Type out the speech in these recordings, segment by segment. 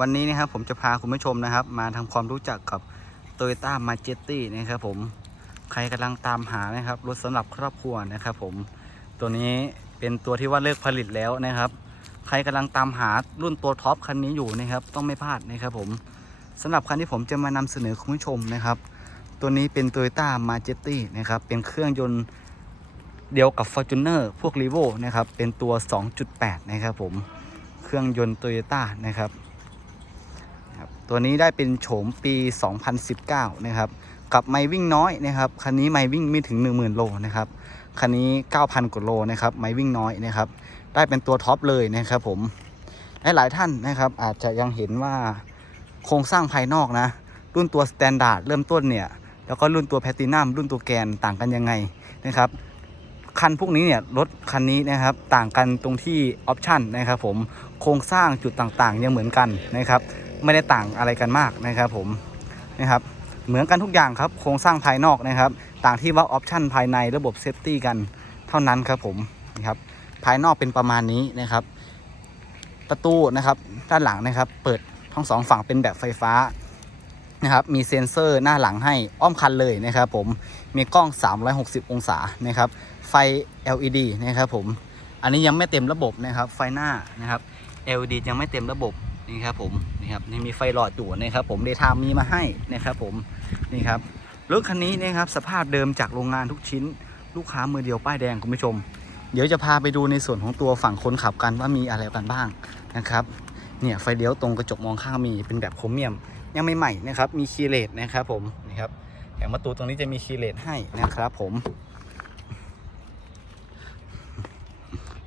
วันนี้นะครับผมจะพาคุณผู้ชมนะครับ มาทำความรู้จักกับ Toyota m a j e t i นะครับผมใครกำลังตามหานะครับรถสำหรับครอบครัวนะครับผมตัวนี้เป็นตัวที่ว่าเลิกผลิตแล้วนะครับ ใครกำลังตามหารุ่นตัวท็อปคันนี้อยู่นะครับต้องไม่พลาดนะครับผมสำหรับคันที่ผมจะมานำเสนอคุณผู้ชมนะครับ ตัวนี้เป็น Toyota m a j e t i นะครับเป็นเครื่องยนต์เดียวกับ Fortuner พวก r e v o นะครับเป็นตัว 2.8 นะครับผมเครื่องยนต์ Toyota นะครับ ตัวนี้ได้เป็นโฉมปี 2019 นะครับ กับไม่วิ่งน้อยนะครับ คันนี้ไม่วิ่งไม่ถึง 10,000 โลนะครับ คันนี้ 9,000 กว่าโลนะครับไม่วิ่งน้อยนะครับ ได้เป็นตัวท็อปเลยนะครับผม หลายท่านนะครับอาจจะยังเห็นว่าโครงสร้างภายนอกนะ รุ่นตัวสแตนดาร์ดเริ่มต้นเนี่ย แล้วก็รุ่นตัวแพลตินัมรุ่นตัวแกนต่างกันยังไงนะครับคันพวกนี้เนี่ยรถคันนี้นะครับต่างกันตรงที่ออปชันนะครับผมโครงสร้างจุดต่างๆยังเหมือนกันนะครับ ไม่ได้ต่างอะไรกันมากนะครับผมนะครับเหมือนกันทุกอย่างครับโครงสร้างภายนอกนะครับ ต่างที่ว่าออปชันภายในระบบเซฟตี้กันเท่านั้นครับผมนะครับภายนอกเป็นประมาณนี้นะครับ ประตูนะครับด้านหลังนะครับ เปิดทั้งสองฝั่งเป็นแบบไฟฟ้านะครับมีเซ็นเซอร์หน้าหลังให้อ้อมคันเลยนะครับผมมีกล้อง 360 องศานะครับ ไฟ LED นะครับผมอันนี้ยังไม่เต็มระบบนะครับ ไฟหน้านะครับ LED ยังไม่เต็มระบบ นี่ครับผมนี่ครับนี่มีไฟหลอดอยู่นะครับผมเดทามมีมาให้นะครับผมนี่ครับรถคันนี้นะครับสภาพเดิมจากโรงงานทุกชิ้น ลูกค้ามือเดียวป้ายแดงคุณผู้ชม เดี๋ยวจะพาไปดูในส่วนของตัวฝั่งคนขับกันว่ามีอะไรกันบ้างนะครับเนี่ยไฟเลี้ยวตรงกระจกมองข้างมีเป็นแบบโครเมียม ยังไม่ใหม่นะครับมีคีเลสนะครับผมนี่ครับแผงประตูตรงนี้จะมีคีเลสให้นะครับผม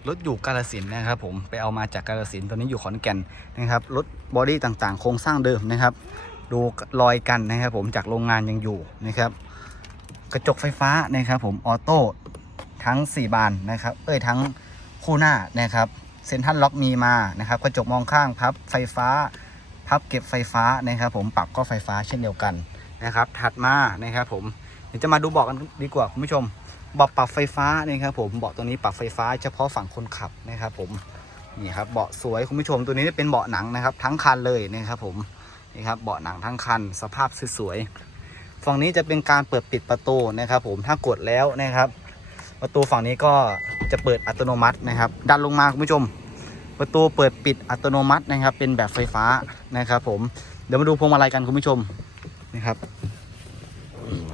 รถอยู่กาลสินนะครับผมไปเอามาจากกาลสินตอนนี้อยู่ขอนแก่นนะครับรถบอดี้ต่างๆ โครงสร้างเดิมนะครับ ดูรอยกันนะครับผมจากโรงงานยังอยู่นะครับ กระจกไฟฟ้านะครับผมออโต้ทั้ง 4 บานนะครับเอ้ยทั้งคู่หน้านะครับเซ็นทรัลล็อกมีมานะครับกระจกมองข้างพับไฟฟ้า พับเก็บไฟฟ้านะครับ ผมปรับก็ไฟฟ้าเช่นเดียวกันนะครับ ถัดมานะครับผมเดี๋ยวจะมาดูบอกกันดีกว่าคุณผู้ชม เบาะปรับไฟฟ้านี่ครับผมเบาะตัวนี้ปรับไฟฟ้าเฉพาะฝั่งคนขับนะครับผมนี่ครับเบาะสวยคุณผู้ชมตัวนี้เป็นเบาะหนังนะครับ ทั้งคันเลยนะครับผมนี่ครับเบาะหนังทั้งคันสภาพสวยๆฝั่งนี้จะเป็นการเปิดปิดประตูนะครับ ผมถ้ากดแล้วนะครับ ประตูฝั่งนี้ก็จะเปิดอัตโนมัตินะครับ ดันลงมาคุณผู้ชม ประตูเปิดปิดอัตโนมัตินะครับ เป็นแบบไฟฟ้านะครับ ผมเดี๋ยวมาดูพวงมาลัยกันคุณผู้ชมนะครับ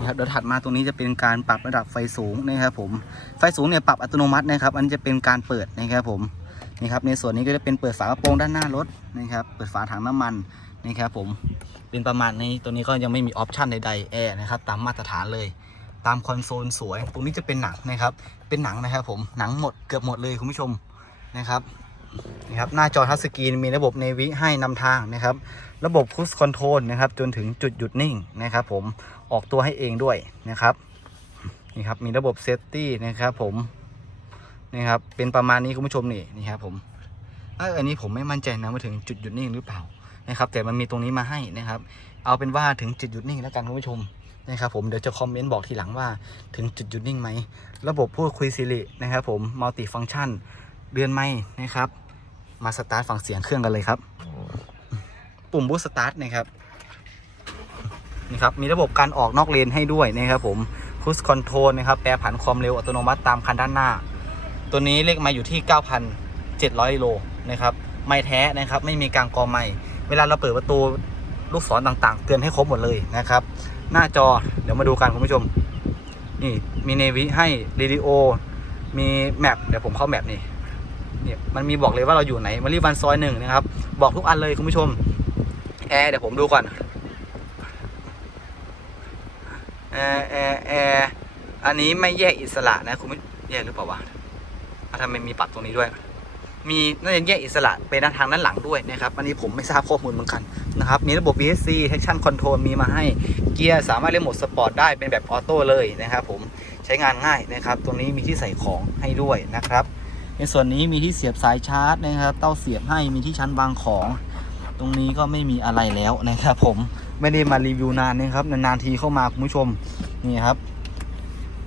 นะครับเดี๋ยวถัดมาตรงนี้จะเป็นการปรับระดับไฟสูงนะครับผมไฟสูงเนี่ยปรับอัตโนมัตินะครับอันนี้จะเป็นการเปิดนะครับผมนี่ครับในส่วนนี้ก็จะเป็นเปิดฝากระโปรงด้านหน้ารถนะครับเปิดฝาถังน้ำมันนะครับผมเป็นประมาณนี้ตัวนี้ก็ยังไม่มีออปชันใดๆแอร์นะครับตามมาตรฐานเลย ตามคอนโซลสวย ตรงนี้จะเป็นหนังนะครับเป็นหนังนะครับผมหนังหมดเกือบหมดเลยคุณผู้ชมนะครับ นี่ครับหน้าจอทัชสกรีนมีระบบเนวิให้นำทางนะครับ ระบบคูสคอนโทรลนะครับ จนถึงจุดหยุดนิ่งนะครับ ผมออกตัวให้เองด้วยนะครับนี่ครับมีระบบเซฟตี้นะครับผมนี่ครับเป็นประมาณนี้คุณผู้ชมนี่นี่ครับผมเอยอันนี้ผมไม่มั่นใจนะว่าถึงจุดหยุดนิ่งหรือเปล่านะครับ แต่มันมีตรงนี้มาให้นะครับ เอาเป็นว่าถึงจุดหยุดนิ่งแล้วกันคุณผู้ชมนะครับผมเดี๋ยวจะคอมเมนต์บอกทีหลังว่าถึงจุดหยุดนิ่งไหมระบบพูดคุยซิรินะครับผมมัลติฟัง c t ชันเดือนไม่นะครับ มาสตาร์ทฟังเสียงเครื่องกันเลยครับ ปุ่มบูสตาร์ทนะครับนี่ครับ มีระบบการออกนอกเลนให้ด้วยนะครับผมคูสคอนโทรลนะครับ แปรผันความเร็วอัตโนมัติตามคันด้านหน้า ตัวนี้เลขมาอยู่ที่ 9,700โลนะครับ ไม่แท้นะครับ ไม่มีกลางกอไม่เวลาเราเปิดประตูลูกศรต่างๆ เตือนให้ครบหมดเลยนะครับ หน้าจอเดี๋ยวมาดูกันคุณผู้ชม นี่มีเนวิให้เรดิโอ มีแมปเดี๋ยวผมเข้าแมปนี่ เนี่ยมันมีบอกเลยว่าเราอยู่ไหนมารีวันซอยหนึ่งนะครับ บอกทุกอันเลยคุณผู้ชมแอร์เดี๋ยวผมดูก่อนแอร์แอร์แอร์อันนี้ไม่แยกอิสระนะคุณไม่แยกหรือเปล่าวะทำไมมีปัดตรงนี้ด้วย มีน่าจะแยกอิสระไปนทางด้านหลังด้วยนะครับอันนี้ผมไม่ทราบข้อมูลเหมือนกันนะครับมีระบบ BSC traction control มีมาให้เกียร์สามารถเล่นโหมดสปอร์ตได้เป็นแบบออโต้เลยนะครับผมใช้งานง่ายนะครับ ตรงนี้มีที่ใส่ของให้ด้วยนะครับ ในส่วนนี้มีที่เสียบสายชาร์จนะครับ เต้าเสียบให้มีที่ชั้นวางของ ตรงนี้ก็ไม่มีอะไรแล้วนะครับ ผมไม่ได้มารีวิวนานนะครับนานๆทีเข้ามาคุณผู้ชมนี่ครับ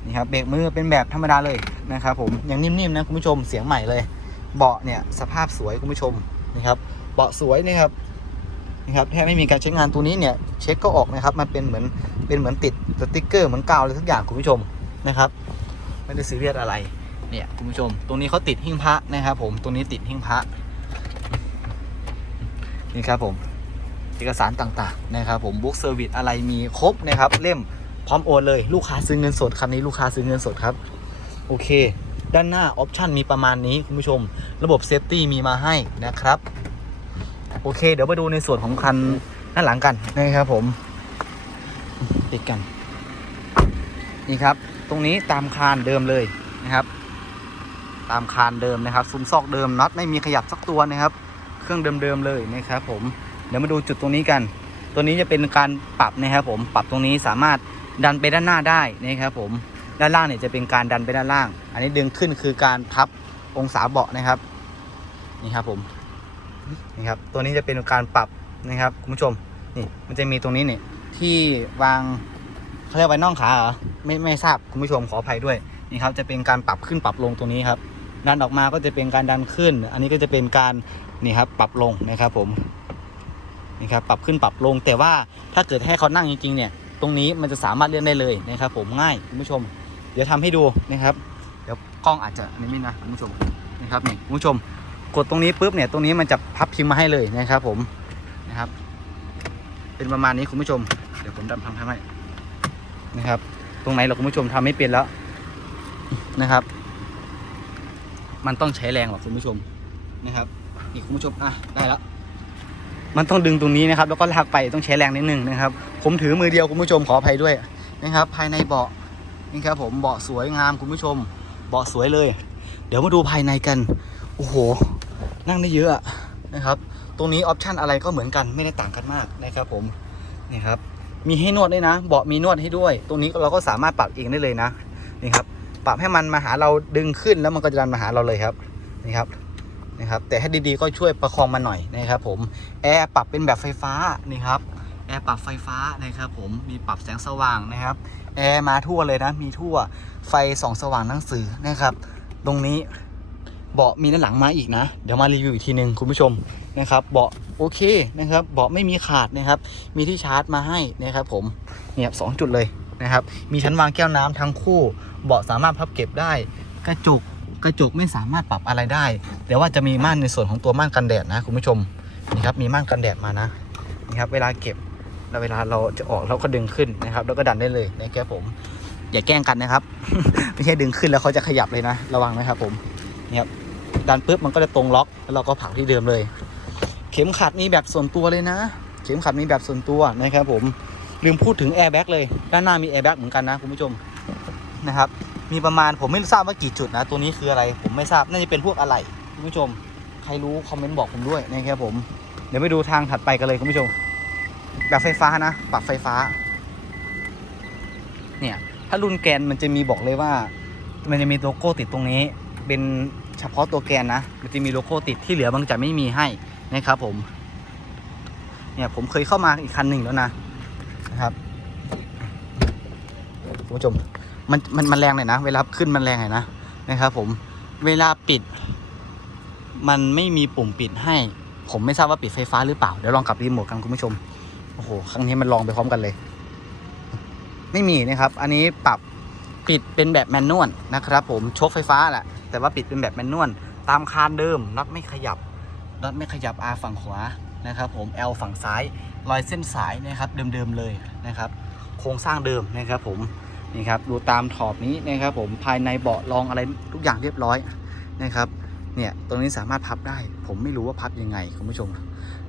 นี่ครับเบรกมือเป็นแบบธรรมดาเลยนะครับผมยังนิ่มๆนะคุณผู้ชมเสียงใหม่เลย เบาะเนี่ยสภาพสวยคุณผู้ชมนี่ครับ เบาะสวยนี่ครับนะครับแทบไม่มีการใช้งานตัวนี้เนี่ยเช็คก็ออกนะครับมันเป็นเหมือนเป็นเหมือนติดสติ๊กเกอร์เหมือนกาวอะไรทุกอย่างคุณผู้ชมนะครับ ไม่ได้ซีเรียสอะไร เนี่ยคุณผู้ชม ตรงนี้เขาติดหิ้งพระนะครับผมตรงนี้ติดหิ้งพระนี่ครับผมเอกสารต่างๆนะครับผมบุ๊กเซอร์วิสอะไรมีครบนะครับ เล่มพร้อมโอนเลยลูกค้าซื้อเงินสดคันนี้ลูกค้าซื้อเงินสดครับโอเค ด้านหน้าออปชันมีประมาณนี้คุณผู้ชม ระบบเซฟตี้มีมาให้นะครับ โอเค เดี๋ยวมาดูในส่วนของคันด้านหลังกันนะครับผมติดกัน นี่ครับ ตรงนี้ตามคานเดิมเลยนะครับ ตามคานเดิมนะครับ ซุ้มซอกเดิมน็อตไม่มีขยับสักตัวนะครับ เครื่องเดิมๆเลยนะครับผมเดี๋ยวมาดูจุดตรงนี้กัน ตัวนี้จะเป็นการปรับนะครับผมปรับตรงนี้สามารถดันไปด้านหน้าได้นะครับผมด้านล่างเนี่ยจะเป็นการดันไปด้านล่าง อันนี้ดึงขึ้นคือการพับองศาเบาะนะครับนี่ครับผมนี่ครับตัวนี้จะเป็นการปรับนะครับคุณผู้ชมนี่มันจะมีตรงนี้เนี่ยที่วางเขาเรียกไว้น่องขาเหรอไม่ไม่ทราบคุณผู้ชมขออภัยด้วยนี่ครับจะเป็นการปรับขึ้นปรับลงตรงนี้ครับ ดันออกมาก็จะเป็นการดันขึ้น อันนี้ก็จะเป็นการนี่ครับปรับลงนะครับผมนี่ครับปรับขึ้นปรับลง แต่ว่าถ้าเกิดให้เขานั่งจริงๆเนี่ย ตรงนี้มันจะสามารถเลื่อนได้เลยนะครับ ผมง่ายคุณผู้ชม เดี๋ยวทำให้ดูนะครับเดี๋ยวกล้องอาจจะอันนี้ไม่นะคุณผู้ชมนะครับนี่คุณผู้ชม กดตรงนี้ปุ๊บเนี่ยตรงนี้มันจะพับพิมพ์มาให้เลยนะครับ ผมนะครับ เป็นประมาณนี้คุณผู้ชม เดี๋ยวผมดำทำให้นะครับ ตรงไหนเราคุณผู้ชมทำไม่เป็นแล้วนะครับ มันต้องใช้แรงหรอคุณผู้ชมนะครับนี่คุณผู้ชมอะได้แล้วมันต้องดึงตรงนี้นะครับ แล้วก็ลากไปต้องใช้แรงนิดนึงนะครับ ผมถือมือเดียวคุณผู้ชมขออภัยด้วยนะครับ ภายในเบาะนี่ครับผมเบาะสวยงามคุณผู้ชม เบาะสวยเลย เดี๋ยวมาดูภายในกันโอ้โห นั่งได้เยอะนะครับ ตรงนี้ออปชันอะไรก็เหมือนกันไม่ได้ต่างกันมากนะครับผมนี่ครับมีให้นวดด้วยนะ เบาะมีนวดให้ด้วย ตรงนี้เราก็สามารถปรับเองได้เลยนะนี่ครับ ปรับให้มันมาหาเราดึงขึ้นแล้วมันก็จะดันมาหาเราเลยครับนี่ครับนะครับ แต่ให้ดีๆก็ช่วยประคองมันหน่อยนะครับ ผมแอร์ปรับเป็นแบบไฟฟ้านี่ครับแอร์ปรับไฟฟ้านะครับ ผมมีปรับแสงสว่างนะครับแอร์มาทั่วเลยนะ มีทั่วไฟส่องสว่างหนังสือนะครับ ตรงนี้เบาะมีด้านหลังมาอีกนะ เดี๋ยวมารีวิวอีกทีหนึ่งคุณผู้ชมนะครับ เบาะโอเคนะครับ เบาะไม่มีขาดนะครับ มีที่ชาร์จมาให้นะครับ ผมเนี่ยสองจุดเลย นะครับ มีชั้นวางแก้วน้ำทั้งคู่ เบาะสามารถพับเก็บได้ กระจุกกระจุกไม่สามารถปรับอะไรได้ แต่ว่าจะมีม่านในส่วนของตัวม่านกันแดดนะคุณผู้ชมนี่ครับมีม่านกันแดดมานะนี่ครับเวลาเก็บแล้วเวลาเราจะออกเราก็ดึงขึ้นนะครับ แล้วก็ดันได้เลยนะครับผมอย่าแกล้งกันนะครับ ไม่ใช่ดึงขึ้นแล้วเขาจะขยับเลยนะ ระวังนะครับผมนี่ครับดันปุ๊บมันก็จะตรงล็อกแล้วเราก็ผลักที่เดิมเลย เข็มขัดมีแบบส่วนตัวเลยนะ เข็มขัดมีแบบส่วนตัวนะครับผม ลืมพูดถึงแอร์แบ็กเลย ด้านหน้ามีแอร์แบ็กเหมือนกันนะคุณผู้ชมนะครับ มีประมาณผมไม่ทราบว่ากี่จุดนะ ตัวนี้คืออะไรผมไม่ทราบ น่าจะเป็นพวกอะไรคุณผู้ชม ใครรู้คอมเมนต์บอกผมด้วยนะครับผม เดี๋ยวไปดูทางถัดไปกันเลยคุณผู้ชม แบบไฟฟ้านะ ปรับไฟฟ้า เนี่ย ถ้ารุ่นแกนมันจะมีบอกเลยว่า มันจะมีโลโก้ติดตรงนี้ เป็นเฉพาะตัวแกนนะ มันจะมีโลโก้ติดที่เหลือบางจะไม่มีให้นะครับผม เนี่ยผมเคยเข้ามาอีกคันหนึ่งแล้วนะนะครับ คุณผู้ชมมันมันมันแรงหน่อยนะ เวลาขึ้นมันแรงหน่อยนะนะครับ ผมเวลาปิด มันไม่มีปุ่มปิดให้ ผมไม่ทราบว่าปิดไฟฟ้าหรือเปล่าเดี๋ยวลองกลับรีโมทกันคุณผู้ชมโอ้โหครั้งนี้มันลองไปพร้อมกันเลย ไม่มีนะครับ อันนี้ปรับปิดเป็นแบบแมนนวลนะครับ ผมชคไฟฟ้าแหละแต่ว่าปิดเป็นแบบแมนนวลตามคานเดิมน็อตไม่ขยับน็อตไม่ขยับ R ฝั่งขวานะครับ ผม L ฝั่งซ้ายรอยเส้นสายนะครับ เดิมๆเลยนะครับ โครงสร้างเดิมนะครับ ผม นี่ครับดูตามขอบนี้นะครับผมภายในเบาะรองอะไรทุกอย่างเรียบร้อยนะครับเนี่ยตรงนี้สามารถพับได้ ผมไม่รู้ว่าพับยังไงคุณผู้ชม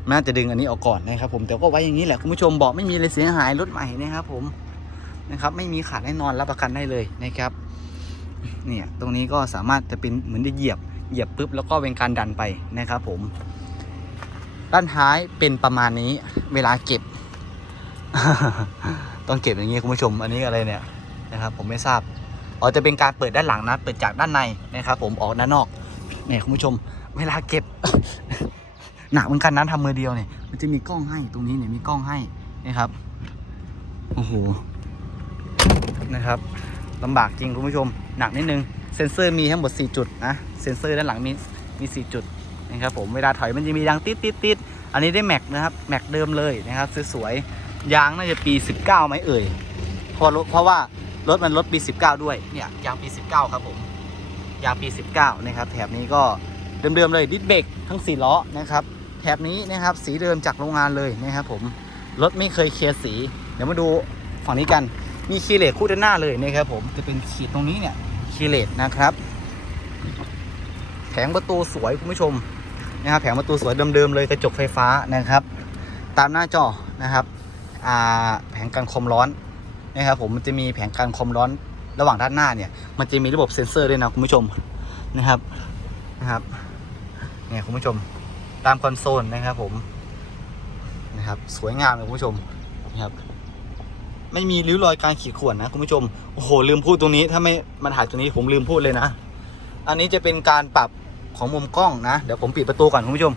น่าจะดึงอันนี้ออกก่อนนะครับผมแต่ก็ไว้อย่างนี้แหละคุณผู้ชมเบาะไม่มีอะไรเสียหายรถใหม่นะครับผมนะครับไม่มีขาดแน่นอนรับประกันได้เลยนะครับเนี่ยตรงนี้ก็สามารถจะเป็นเหมือนได้เหยียบเหยียบปุ๊บแล้วก็เป็นการดันไปนะครับผมด้านท้ายเป็นประมาณนี้เวลาเก็บ ต้องเก็บอย่างนี้คุณผู้ชม อันนี้อะไรเนี่ย นะครับ ผมไม่ทราบอ๋อจะเป็นการเปิดด้านหลังนะเปิดจากด้านในนะครับผมออกด้านนอกเนี่ยคุณผู้ชมเวลาเก็บ หนักเหมือนกันนะทำมือเดียวเนี่ย มันจะมีกล้องให้ตรงนี้เนี่ยมีกล้องให้นะครับโอ้โหนะครับลำบากจริงคุณผู้ชม หนักนิดนึงเซ็นเซอร์มีทั้งหมด 4 จุดนะเซ็นเซอร์ด้านหลังมีมี4จุดนะครับผมเวลาถอยมันจะมีดังติดติดติดอันนี้ได้แม็กนะครับแม็กเดิมเลยนะครับสวยๆยางน่าจะปี 19ไหมเอ่ยเพราะรถเพราะว่า รถมันรถปี 19 ด้วยเนี่ยยางปี 19 ครับผมยางปี 19 นะครับ แถบนี้ก็เดิมๆเลยดิสเบรกทั้ง 4 ล้อนะครับ แถบนี้นะครับสีเดิมจากโรงงานเลยนะครับผมรถไม่เคยเคลียร์สี เดี๋ยวมาดูฝั่งนี้กันมีคีเลสคู่ด้านหน้าเลยนะครับผมจะเป็นขีดตรงนี้เนี่ยคีเลสนะครับ แผงประตูสวยคุณผู้ชมนะครับแผงประตูสวยเดิมๆเลยกระจกไฟฟ้านะครับ ตามหน้าจอนะครับแผงกันความร้อน นะครับผมมันจะมีแผงกันความร้อนระหว่างด้านหน้าเนี่ย มันจะมีระบบเซ็นเซอร์ด้วยนะคุณผู้ชมนะครับนะครับเนี่ยคุณผู้ชมตามคอนโซลนะครับผมนะครับสวยงามเลยคุณผู้ชมนะครับไม่มีริ้วรอยการขีดข่วนนะคุณผู้ชมโอ้โหลืมพูดตรงนี้ถ้าไม่มันหายตรงนี้ผมลืมพูดเลยนะ อันนี้จะเป็นการปรับของมุมกล้องนะ เดี๋ยวผมปิดประตูก่อนคุณผู้ชม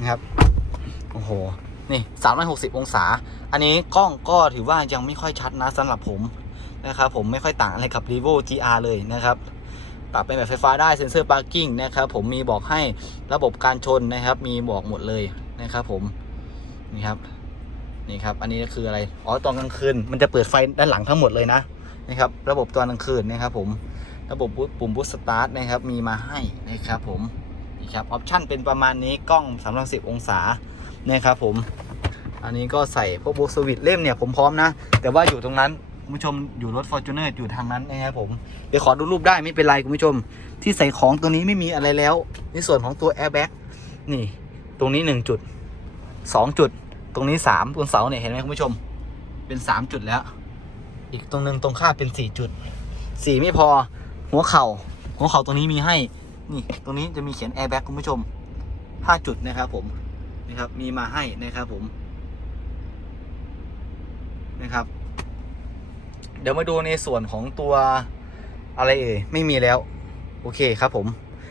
นะครับโอ้โห นี่360 องศา อันนี้กล้องก็ถือว่ายังไม่ค่อยชัดนะสำหรับผมนะครับผมไม่ค่อยต่างอะไรกับ r e v o GR เลยนะครับปรับเป็นแบบไฟฟ้าได้เซ็นเซอร์ parking นะครับผมมีบอกให้ระบบการชนนะครับ มีบอกหมดเลยนะครับผมนี่ครับนี่ครับ อันนี้ก็คืออะไรอ๋อตอนกลางคืนมันจะเปิดไฟด้านหลังทั้งหมดเลยนะนะครับ ระบบตอนกลางคืนนะครับ ผมระบบปุ่มบูสต์สตาร์ทนะครับ มีมาให้นะครับ ผมนี่ครับออปชั่นเป็นประมาณนี้กล้อง360องศา นะครับผม อันนี้ก็ใส่พวกบูสวิตเล่มเนี่ยผมพร้อมนะ แต่ว่าอยู่ตรงนั้นคุณผู้ชมอยู่รถ f o r t u n e r อยู่ทางนั้นนะครับผมเดี๋ยวขอดูรูปได้ไม่เป็นไรคุณผู้ชม ที่ใส่ของตัวนี้ไม่มีอะไรแล้ว ในส่วนของตัว airbag นี่ ตรงนี้1จุด2จุด ตรงนี้3ตรงเสาเนี่ยเห็นไหมคุณผู้ชม เป็น 3 จุดแล้ว อีกตรงนึงตรงข้าเป็น 4 จุด 4 ไม่พอหัวเข่าหัวเข่าตรงนี้มีให้ นี่ตรงนี้จะมีเขียน airbag คุณผู้ชม 5 จุดนะครับผม นะครับ มีมาให้นะครับผมนะครับ เดี๋ยวมาดูในส่วนของตัวอะไรเอ่ยไม่มีแล้ว โอเคครับผม